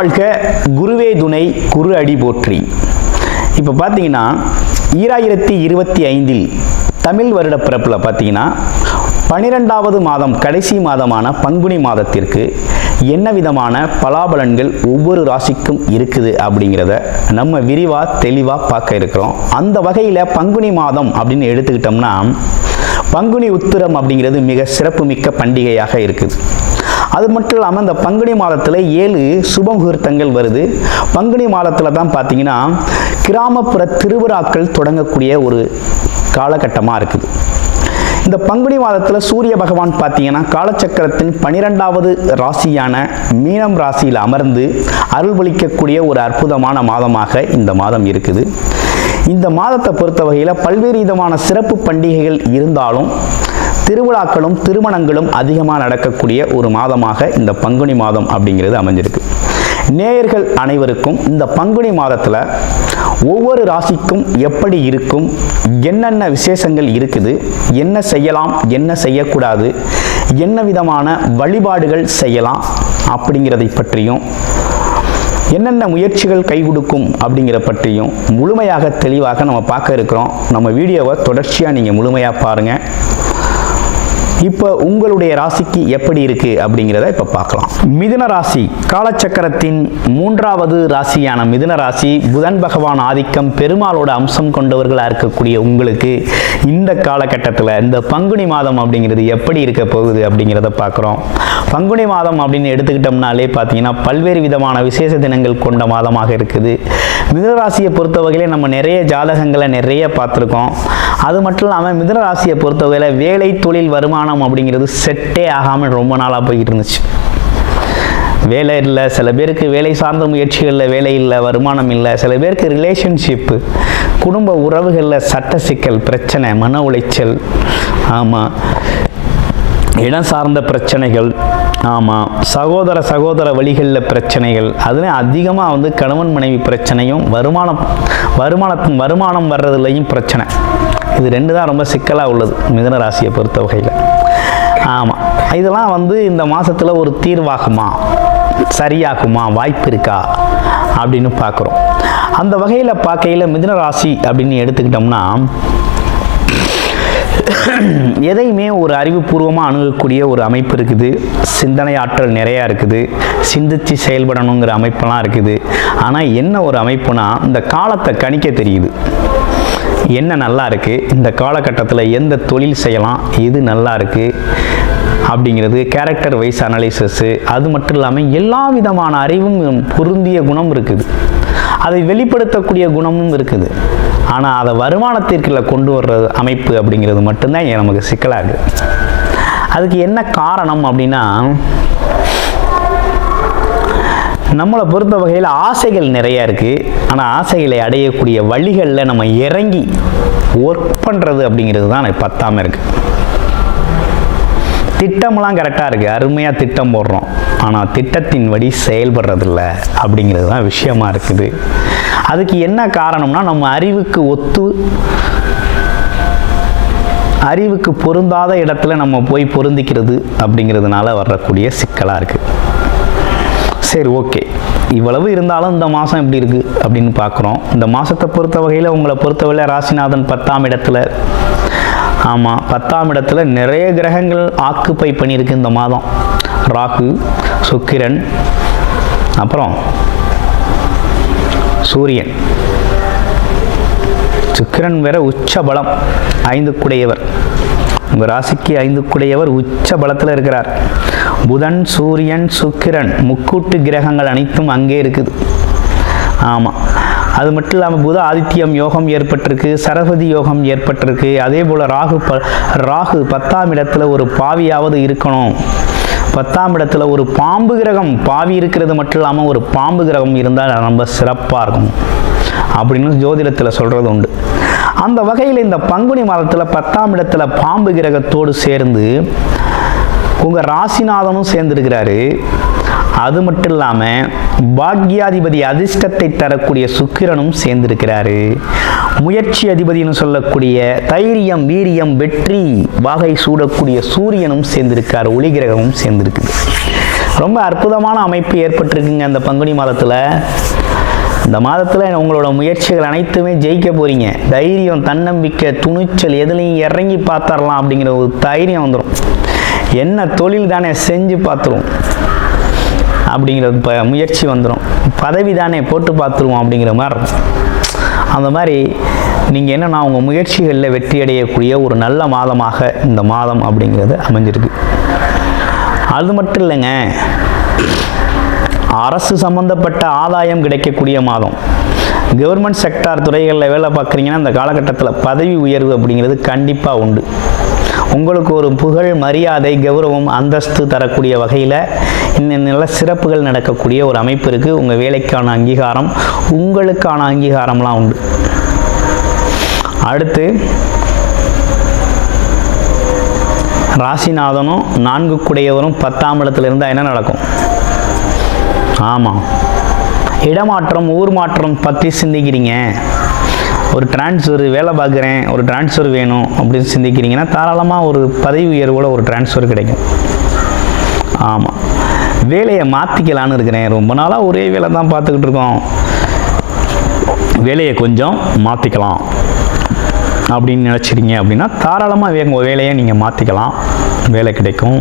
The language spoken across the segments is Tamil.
வாழ்க குருவே துணை குரு அடி போற்றி. இப்போ பார்த்தீங்கன்னா 2025 தமிழ் வருட பிறப்பில் பார்த்தீங்கன்னா 12வது மாதம் கடைசி மாதமான பங்குனி மாதத்திற்கு என்ன விதமான பலாபலன்கள் ஒவ்வொரு ராசிக்கும் இருக்குது அப்படிங்கிறத நம்ம விரிவாக தெளிவாக பார்க்க இருக்கிறோம். அந்த வகையில் பங்குனி மாதம் அப்படின்னு எடுத்துக்கிட்டோம்னா பங்குனி உத்திரம் அப்படிங்கிறது மிக சிறப்புமிக்க பண்டிகையாக இருக்குது. அது மட்டும் இல்லாமல் இந்த பங்குனி மாதத்தில் 7 சுப முகூர்த்தங்கள் வருது. பங்குனி மாதத்தில் தான் பார்த்தீங்கன்னா கிராமப்புற திருவிழாக்கள் தொடங்கக்கூடிய ஒரு காலகட்டமாக இருக்குது. இந்த பங்குனி மாதத்தில் சூரிய பகவான் பார்த்தீங்கன்னா காலச்சக்கரத்தின் 12வது ராசியான மீனம் ராசியில் அமர்ந்து அருள்பளிக்கக்கூடிய ஒரு அற்புதமான மாதமாக இந்த மாதம் இருக்குது. இந்த மாதத்தை பொறுத்த வகையில் பல்வேறு விதமான சிறப்பு பண்டிகைகள் இருந்தாலும் திருவிழாக்களும் திருமணங்களும் அதிகமாக நடக்கக்கூடிய ஒரு மாதமாக இந்த பங்குனி மாதம் அப்படிங்கிறது அமைஞ்சிருக்கு. நேயர்கள் அனைவருக்கும் இந்த பங்குனி மாதத்தில் ஒவ்வொரு ராசிக்கும் எப்படி இருக்கும், என்னென்ன விசேஷங்கள் இருக்குது, என்ன செய்யலாம் என்ன செய்யக்கூடாது, என்ன விதமான வழிபாடுகள் செய்யலாம் அப்படிங்கிறதை பற்றியும் என்னென்ன முயற்சிகள் கை கொடுக்கும் அப்படிங்கிற பற்றியும் முழுமையாக தெளிவாக நம்ம பார்க்க இருக்கிறோம். நம்ம வீடியோவை தொடர்ச்சியாக நீங்கள் முழுமையாக பாருங்கள். இப்போ உங்களுடைய ராசிக்கு எப்படி இருக்கு அப்படிங்கிறத இப்போ பார்க்கலாம். மிதுன ராசி காலச்சக்கரத்தின் 3வது ராசியான மிதுன ராசி புதன் பகவான் ஆதிக்கம் பெருமாளோட அம்சம் கொண்டவர்களாக இருக்கக்கூடிய உங்களுக்கு இந்த காலகட்டத்தில் இந்த பங்குனி மாதம் அப்படிங்கிறது எப்படி இருக்க போகுது அப்படிங்கிறத பார்க்குறோம். பங்குனி மாதம் அப்படின்னு எடுத்துக்கிட்டோம்னாலே பார்த்தீங்கன்னா பல்வேறு விதமான விசேஷ தினங்கள் கொண்ட மாதமாக இருக்குது. மிதுன ராசியை பொறுத்த வகையிலே நம்ம நிறைய ஜாதகங்களை நிறைய பார்த்துருக்கோம். அது மட்டும் இல்லாமல் மிதுன ராசியை பொறுத்த வகையில் வேலை தொழில் வருமானம் அப்படிங்கிறது செட்டே ஆகாமல் ரொம்ப நாளாக போய்கிட்டு இருந்துச்சு. வேலை இல்லை, சில பேருக்கு வேலை சார்ந்த முயற்சிகளில் வேலை இல்லை, வருமானம் இல்லை, சில பேருக்கு ரிலேஷன்ஷிப்பு குடும்ப உறவுகளில் சட்ட சிக்கல் பிரச்சனை, மன உளைச்சல், ஆமாம் இடம் சார்ந்த பிரச்சனைகள், ஆமாம் சகோதர வழிகளில் பிரச்சனைகள், அதுலேயும் அதிகமாக கணவன் மனைவி பிரச்சனையும் வருமானம் வர்றதுலையும் பிரச்சனை. இது 2 தான் ரொம்ப சிக்கலாக உள்ளது மிதுன ராசியை பொறுத்த வகையில். ஆமாம் இதெல்லாம் இந்த மாதத்தில் ஒரு தீர்வாகுமா, சரியாகுமா, வாய்ப்பு இருக்கா அப்படின்னு பார்க்குறோம். அந்த வகையில் பார்க்கையில் மிதுன ராசி அப்படின்னு எடுத்துக்கிட்டோம்னா எதையுமே ஒரு அறிவுபூர்வமாக அணுகக்கூடிய ஒரு அமைப்பு இருக்குது. சிந்தனை ஆற்றல் நிறையா இருக்குது. சிந்திச்சு செயல்படணுங்கிற அமைப்பெல்லாம் இருக்குது. ஆனால் என்ன ஒரு அமைப்புனா இந்த காலத்தை கணிக்க தெரியுது. என்ன நல்லா இருக்குது, இந்த காலகட்டத்தில் எந்த தொழில் செய்யலாம், எது நல்லா இருக்குது அப்படிங்கிறது கேரக்டர் வைஸ் அனலைசிஸு. அது மட்டும் இல்லாமல் எல்லா விதமான அறிவும் பொருந்திய குணம் இருக்குது. அதை வெளிப்படுத்தக்கூடிய குணமும் இருக்குது. ஆனால் அதை வருமானத்திற்குள்ள கொண்டு வர்ற அமைப்பு அப்படிங்கிறது மட்டும்தான் நமக்கு சிக்கலாகுது. அதுக்கு என்ன காரணம் அப்படின்னா நம்மளை பொறுத்த வகையில் ஆசைகள் நிறையா இருக்குது. ஆனால் ஆசைகளை அடையக்கூடிய வழிகளில் நம்ம இறங்கி ஒர்க் பண்ணுறது அப்படிங்கிறது தான் பத்தாமல் இருக்குது. திட்டம்லாம் கரெக்டாக இருக்குது, அருமையாக திட்டம் போடுறோம். ஆனால் திட்டத்தின் வழி செயல்படுறதில்ல அப்படிங்கிறது தான் விஷயமா இருக்குது. அதுக்கு என்ன காரணம்னா நம்ம அறிவுக்கு பொருந்தாத இடத்துல நம்ம போய் பொருந்திக்கிறது அப்படிங்கிறதுனால வரக்கூடிய சிக்கலாக இருக்குது. சரி, ஓகே, இவ்வளவு இருந்தாலும் இந்த மாதம் எப்படி இருக்குது அப்படின்னு பார்க்குறோம். இந்த மாதத்தை பொறுத்த வகையில் உங்களை பொறுத்தவரை ராசிநாதன் 10ஆம் இடத்துல, ஆமாம் 10ஆம் இடத்துல நிறைய கிரகங்கள் ஆக்குப்பை பண்ணியிருக்கு இந்த மாதம். ராகு, சுக்கிரன், அப்புறம் சூரியன். சுக்கிரன் வேற உச்ச பலம், 5 உங்கள் ராசிக்கு 5 உச்ச பலத்தில் இருக்கிறார். புதன், சூரியன், சுக்கிரன் முக்கூட்டு கிரகங்கள் அனைத்தும் அங்கே இருக்குது. ஆமாம் அது மட்டும் இல்லாமல் புத ஆதித்யம் யோகம் ஏற்பட்டிருக்கு, சரஸ்வதி யோகம் ஏற்பட்டிருக்கு. அதே போல் ராகு 10ஆம் இடத்துல ஒரு பாவியாவது இருக்கணும். 10ஆம் இடத்துல ஒரு பாம்பு கிரகம் பாவி இருக்கிறது மட்டும் இல்லாமல் ஒரு பாம்பு கிரகம் இருந்தால் ரொம்ப சிறப்பாக இருக்கும் அப்படின்னு ஜோதிடத்தில் சொல்கிறது உண்டு. அந்த வகையில் இந்த பங்குனி மாதத்தில் 10ஆம் இடத்துல பாம்பு கிரகத்தோடு சேர்ந்து உங்கள் ராசிநாதனும் சேர்ந்துருக்கிறாரு. அது மட்டும் இல்லாமல் பாக்யாதிபதி அதிர்ஷ்டத்தை தரக்கூடிய சுக்கிரனும் சேர்ந்திருக்கிறாரு. முயற்சி அதிபதினு சொல்லக்கூடிய தைரியம், வீரியம், வெற்றி வாகை சூடக்கூடிய சூரியனும் சேர்ந்திருக்கார். ஒளி கிரகமும் சேர்ந்திருக்குது. ரொம்ப அற்புதமான அமைப்பு ஏற்பட்டிருக்குங்க இந்த பங்குனி மாதத்தில். இந்த மாதத்தில் உங்களோட முயற்சிகள் அனைத்துமே ஜெயிக்க போகிறீங்க. தைரியம், தன்னம்பிக்கை, துணிச்சல், எதுலையும் இறங்கி பார்த்துடலாம் அப்படிங்கிற ஒரு தைரியம் வந்துடும். என்ன தொழில் தானே செஞ்சு பார்த்துருவோம் அப்படிங்கிற முயற்சி வந்துடும். பதவி தானே போட்டு பார்த்துருவோம் அப்படிங்கிற மாதிரி இருக்கும். அந்த மாதிரி நீங்கள் என்னென்னா உங்கள் முயற்சிகளில் வெற்றி அடையக்கூடிய ஒரு நல்ல மாதமாக இந்த மாதம் அப்படிங்கிறது அமைஞ்சிருக்கு. அது மட்டும் இல்லைங்க, அரசு சம்பந்தப்பட்ட ஆதாயம் கிடைக்கக்கூடிய மாதம். கவர்மெண்ட் செக்டார் துறைகளில் வேலை பார்க்குறீங்கன்னா இந்த காலகட்டத்தில் பதவி உயர்வு அப்படிங்கிறது கண்டிப்பாக உண்டு. உங்களுக்கு ஒரு புகழ், மரியாதை, கௌரவம், அந்தஸ்து தரக்கூடிய வகையில் இன்னும் நல்ல சிறப்புகள் நடக்கக்கூடிய ஒரு அமைப்பு இருக்குது. உங்கள் வேலைக்கான அங்கீகாரம், உங்களுக்கான அங்கீகாரம்லாம் உண்டு. அடுத்து ராசிநாதனும் 4 குடையவரும் 10ஆம் இடத்துல இருந்தால் என்ன நடக்கும்? ஆமாம், இடமாற்றம், ஊர் மாற்றம் பற்றி சிந்திக்கிறீங்க. ஒரு டிரான்ஸ்ஃபர், வேலை பார்க்குறேன், ஒரு டிரான்ஸ்ஃபர் வேணும் அப்படின்னு சிந்திக்கிறீங்கன்னா தாராளமாக ஒரு பதவி உயர்வோட ஒரு டிரான்ஸ்ஃபர் கிடைக்கும். ஆமாம், வேலையை மாற்றிக்கலான்னு இருக்கிறேன், ரொம்ப நாளாக ஒரே வேலை தான் பார்த்துக்கிட்டு இருக்கோம், வேலையை கொஞ்சம் மாற்றிக்கலாம் அப்படின்னு நினச்சிருங்க அப்படின்னா தாராளமாக உங்கள் வேலையை நீங்கள் மாற்றிக்கலாம், வேலை கிடைக்கும்.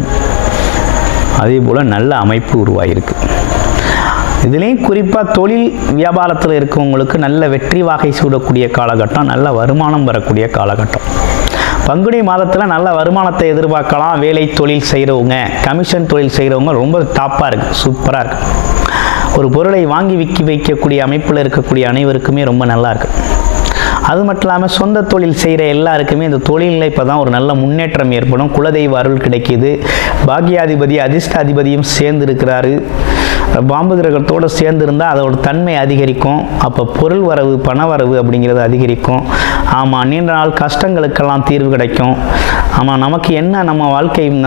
அதே போல் நல்ல அமைப்பு உருவாகிருக்கு. இதுலேயும் குறிப்பாக தொழில் வியாபாரத்தில் இருக்கவங்களுக்கு நல்ல வெற்றி வாகை சூடக்கூடிய காலகட்டம், நல்ல வருமானம் வரக்கூடிய காலகட்டம். பங்குனி மாதத்தில் நல்ல வருமானத்தை எதிர்பார்க்கலாம். வேலை தொழில் செய்கிறவங்க, கமிஷன் தொழில் செய்கிறவங்க ரொம்ப டாப்பாக இருக்குது, சூப்பராக இருக்குது. ஒரு பொருளை வாங்கி விற்கி வைக்கக்கூடிய அமைப்பில் இருக்கக்கூடிய அனைவருக்குமே ரொம்ப நல்லா இருக்குது. அது மட்டும் இல்லாமல் சொந்த தொழில் செய்கிற எல்லாருக்குமே இந்த தொழிலில் இப்போ தான் ஒரு நல்ல முன்னேற்றம் ஏற்படும். குலதெய்வ அருள் கிடைக்கிது. பாக்கியாதிபதி, அதிர்ஷ்டாதிபதியும் சேர்ந்து இருக்கிறாரு. பாம்பு கிரகத்தோடு சேர்ந்து இருந்தால் அதோட தன்மை அதிகரிக்கும். அப்போ பொருள் வரவு, பண வரவு அப்படிங்கிறது அதிகரிக்கும். ஆமாம், நீண்ட நாள் கஷ்டங்களுக்கெல்லாம் தீர்வு கிடைக்கும். ஆமாம், நமக்கு என்ன,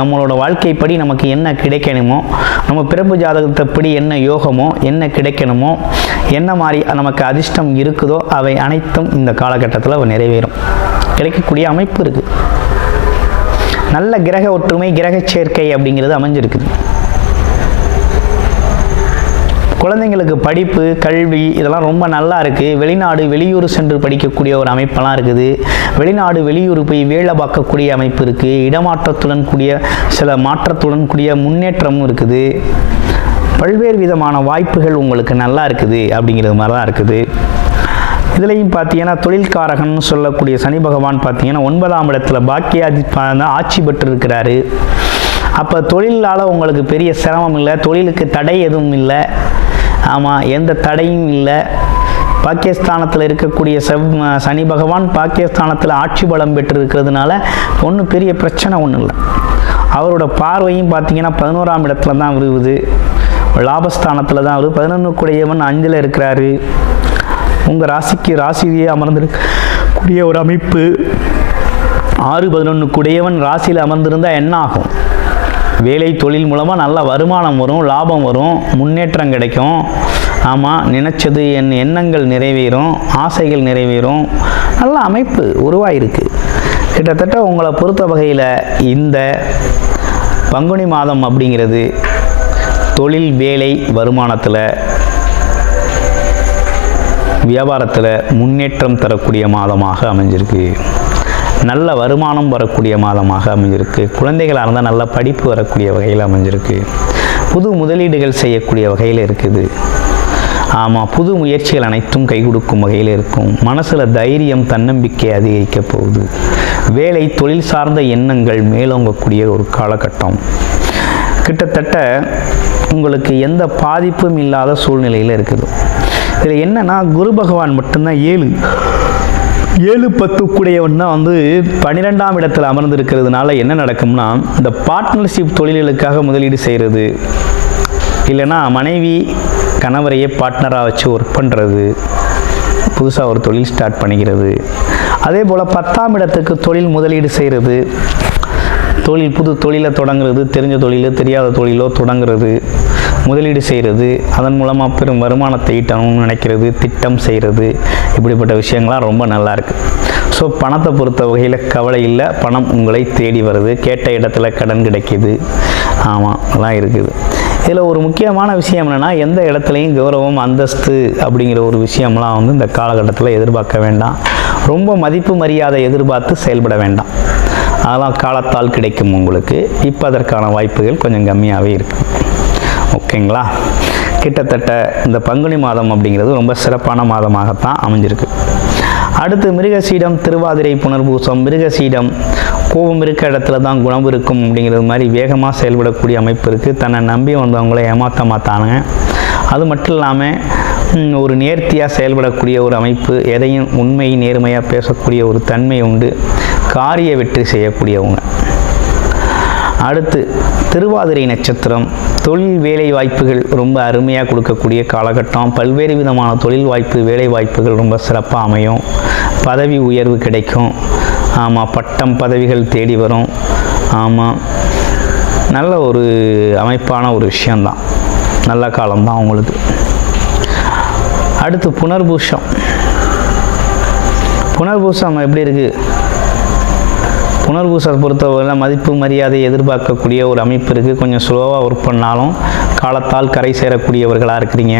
நம்மளோட வாழ்க்கைப்படி நமக்கு என்ன கிடைக்கணுமோ, நம்ம பிறப்பு ஜாதகத்தைப்படி என்ன யோகமோ, என்ன கிடைக்கணுமோ, என்ன மாதிரி நமக்கு அதிர்ஷ்டம் இருக்குதோ அவை அனைத்தும் இந்த காலகட்டத்தில் நிறைவேறும். கிடைக்கக்கூடிய அமைப்பு இருக்குது. நல்ல கிரக ஒற்றுமை, கிரக சேர்க்கை அப்படிங்கிறது அமைஞ்சிருக்குது. குழந்தைங்களுக்கு படிப்பு, கல்வி இதெல்லாம் ரொம்ப நல்லா இருக்குது. வெளிநாடு, வெளியூர் சென்று படிக்கக்கூடிய ஒரு அமைப்பெல்லாம் இருக்குது. வெளிநாடு, வெளியூர் போய் வேலை பார்க்கக்கூடிய அமைப்பு இருக்குது. இடமாற்றத்துடன் கூடிய சில மாற்றத்துடன் கூடிய முன்னேற்றமும் இருக்குது. பல்வேறு விதமான வாய்ப்புகள் உங்களுக்கு நல்லா இருக்குது அப்படிங்கிறது மாதிரி தான் இருக்குது. இதுலேயும் பார்த்தீங்கன்னா தொழில்காரகன்னு சொல்லக்கூடிய சனி பகவான் பார்த்தீங்கன்னா 9ஆம் இடத்துல பாக்கியாதிபதி ஆட்சி பெற்று இருக்கிறாரு. அப்போ தொழிலால் உங்களுக்கு பெரிய சிரமம் இல்லை, தொழிலுக்கு தடை எதுவும் இல்லை. ஆமாம், எந்த தடையும் இல்லை. பாக்கியஸ்தானத்தில் இருக்கக்கூடிய சனி பகவான் பாக்கியஸ்தானத்தில் ஆட்சி பலம் பெற்று இருக்கிறதுனால ஒன்றும் பெரிய பிரச்சனை ஒன்றும் இல்லை. அவரோட பார்வையும் பார்த்தீங்கன்னா 11ஆம் இடத்துல தான் விழுவுது, லாபஸ்தானத்தில் தான் வருது. 11 குடையவன் 5ல் இருக்கிறாரு. உங்கள் ராசிக்கு ராசியே அமர்ந்திருக்கக்கூடிய ஒரு அமைப்பு. 6-11 குடையவன் ராசியில் அமர்ந்திருந்தால் என்ன ஆகும்? வேலை தொழில் மூலமாக நல்ல வருமானம் வரும், லாபம் வரும், முன்னேற்றம் கிடைக்கும். ஆமாம், நினைச்சது எண்ணங்கள் நிறைவேறும், ஆசைகள் நிறைவேறும். நல்ல அமைப்பு உருவாயிருக்கு. கிட்டத்தட்ட உங்களை பொறுத்த வகையில் இந்த பங்குனி மாதம் அப்படிங்கிறது தொழில், வேலை, வருமானத்தில், வியாபாரத்தில் முன்னேற்றம் தரக்கூடிய மாதமாக அமைஞ்சிருக்கு. நல்ல வருமானம் வரக்கூடிய மாதமாக அமைஞ்சிருக்கு. குழந்தைகளாக இருந்தால் நல்ல படிப்பு வரக்கூடிய வகையில் அமைஞ்சிருக்கு. புது முதலீடுகள் செய்யக்கூடிய வகையில் இருக்குது. ஆமாம், புது முயற்சிகள் அனைத்தும் கை கொடுக்கும் வகையில் இருக்கும். மனசில் தைரியம், தன்னம்பிக்கை அதிகரிக்க போகுது. வேலை, தொழில் சார்ந்த எண்ணங்கள் மேலோங்கக்கூடிய ஒரு காலகட்டம். கிட்டத்தட்ட உங்களுக்கு எந்த பாதிப்பும் இல்லாத சூழ்நிலையில் இருக்குது. இதில் என்னென்னா குரு பகவான் மட்டும்தான் 7-10 கூடையவன் தான் 12ஆம் இடத்தில் அமர்ந்திருக்கிறதுனால என்ன நடக்கும்னா, இந்த பார்ட்னர்ஷிப் தொழில்களுக்காக முதலீடு செய்கிறது, இல்லைன்னா மனைவி கணவரையே பார்ட்னராக வச்சு ஒர்க் பண்ணுறது, புதுசாக ஒரு தொழில் ஸ்டார்ட் பண்ணிக்கிறது. அதே போல் 10ஆம் இடத்துக்கு தொழில் முதலீடு செய்கிறது, புது தொழிலை தொடங்குறது, தெரிஞ்ச தொழிலோ தெரியாத தொழிலோ தொடங்குறது, முதலீடு செய்கிறது, அதன் மூலமாக பெரும் வருமானத்தை ஈட்டணும்னு நினைக்கிறது, திட்டம் செய்கிறது. இப்படிப்பட்ட விஷயங்கள்லாம் ரொம்ப நல்லா இருக்குது. ஸோ பணத்தை பொறுத்த வகையில் கவலை இல்லை. பணம் உங்களை தேடி வருது. கேட்ட இடத்துல கடன் கிடைக்கிது. ஆமாம், அதெல்லாம் இருக்குது. இதில் ஒரு முக்கியமான விஷயம் என்னென்னா, எந்த இடத்துலையும் கௌரவம் அந்தஸ்து அப்படிங்கிற ஒரு விஷயம்லாம் வந்து இந்த காலகட்டத்தில் எதிர்பார்க்க வேண்டாம். ரொம்ப மதிப்பு மரியாதை எதிர்பார்த்து செயல்பட வேண்டாம். அதெல்லாம் காலத்தால் கிடைக்கும் உங்களுக்கு. இப்போ அதற்கான வாய்ப்புகள் கொஞ்சம் கம்மியாகவே இருக்குது. ஓகேங்களா? கிட்டத்தட்ட இந்த பங்குனி மாதம் அப்படிங்கிறது ரொம்ப சிறப்பான மாதமாகத்தான் அமைஞ்சிருக்கு. அடுத்து மிருகசீடம், திருவாதிரை, புனர்பூசம். மிருகசீடம் கோபம் இருக்க இடத்துல தான் குணம் இருக்கும் அப்படிங்கிறது மாதிரி வேகமாக செயல்படக்கூடிய அமைப்பு இருக்குது. தன்னை நம்பி வந்தவங்களை ஏமாற்ற மாட்டானுங்க. அது மட்டும் இல்லாமல் ஒரு நேர்த்தியாக செயல்படக்கூடிய ஒரு அமைப்பு, எதையும் உண்மை நேர்மையாக பேசக்கூடிய ஒரு தன்மை உண்டு. காரிய வெற்றி செய்யக்கூடியவங்க. அடுத்து திருவாதிரை நட்சத்திரம், தொழில் வேலை வாய்ப்புகள் ரொம்ப அருமையாக கொடுக்கக்கூடிய காலகட்டம். பல்வேறு விதமான தொழில் வாய்ப்பு, வேலை வாய்ப்புகள் ரொம்ப சிறப்பாக அமையும். பதவி உயர்வு கிடைக்கும். ஆமாம், பட்டம் பதவிகள் தேடி வரும். ஆமாம், நல்ல ஒரு அமைப்பான ஒரு விஷயந்தான். நல்ல காலம்தான் உங்களுக்கு. அடுத்து புனர்பூசம். புனர்பூசம் எப்படி இருக்குது? புனர்பூசத்தை பொறுத்தவரையில் மதிப்பு மரியாதை எதிர்பார்க்கக்கூடிய ஒரு அமைப்பு இருக்குது. கொஞ்சம் ஸ்லோவாக ஒர்க் பண்ணாலும் காலத்தால் கரை சேரக்கூடியவர்களாக இருக்கிறீங்க.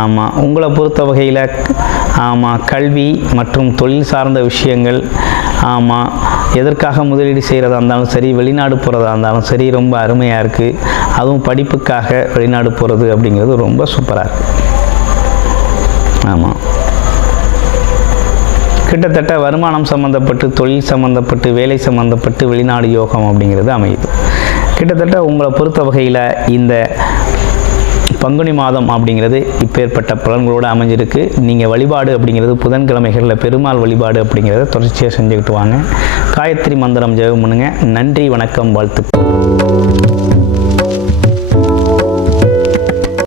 ஆமாம், உங்களை பொறுத்த வகையில் ஆமாம், கல்வி மற்றும் தொழில் சார்ந்த விஷயங்கள், ஆமாம், எதற்காக முதலீடு செய்கிறதா இருந்தாலும் சரி, வெளிநாடு போகிறதா இருந்தாலும் சரி, ரொம்ப அருமையாக இருக்குது. அதுவும் படிப்புக்காக வெளிநாடு போகிறது அப்படிங்கிறது ரொம்ப சூப்பராக இருக்குது. ஆமாம், கிட்டத்தட்ட வருமானம் சம்மந்தப்பட்டு, தொழில் சம்மந்தப்பட்டு, வேலை சம்மந்தப்பட்டு வெளிநாடு யோகம் அப்படிங்கிறது அமையுது. கிட்டத்தட்ட உங்களை பொறுத்த வகையில் இந்த பங்குனி மாதம் அப்படிங்கிறது இப்பேற்பட்ட பலன்களோடு அமைஞ்சிருக்கு. நீங்கள் வழிபாடு அப்படிங்கிறது புதன்கிழமைகளில் பெருமாள் வழிபாடு அப்படிங்கிறத தொடர்ச்சியாக செஞ்சுக்கிட்டு வாங்க. காயத்ரி மந்திரம் ஜெபம் பண்ணுங்கள். நன்றி, வணக்கம், வாழ்த்துக்கள்.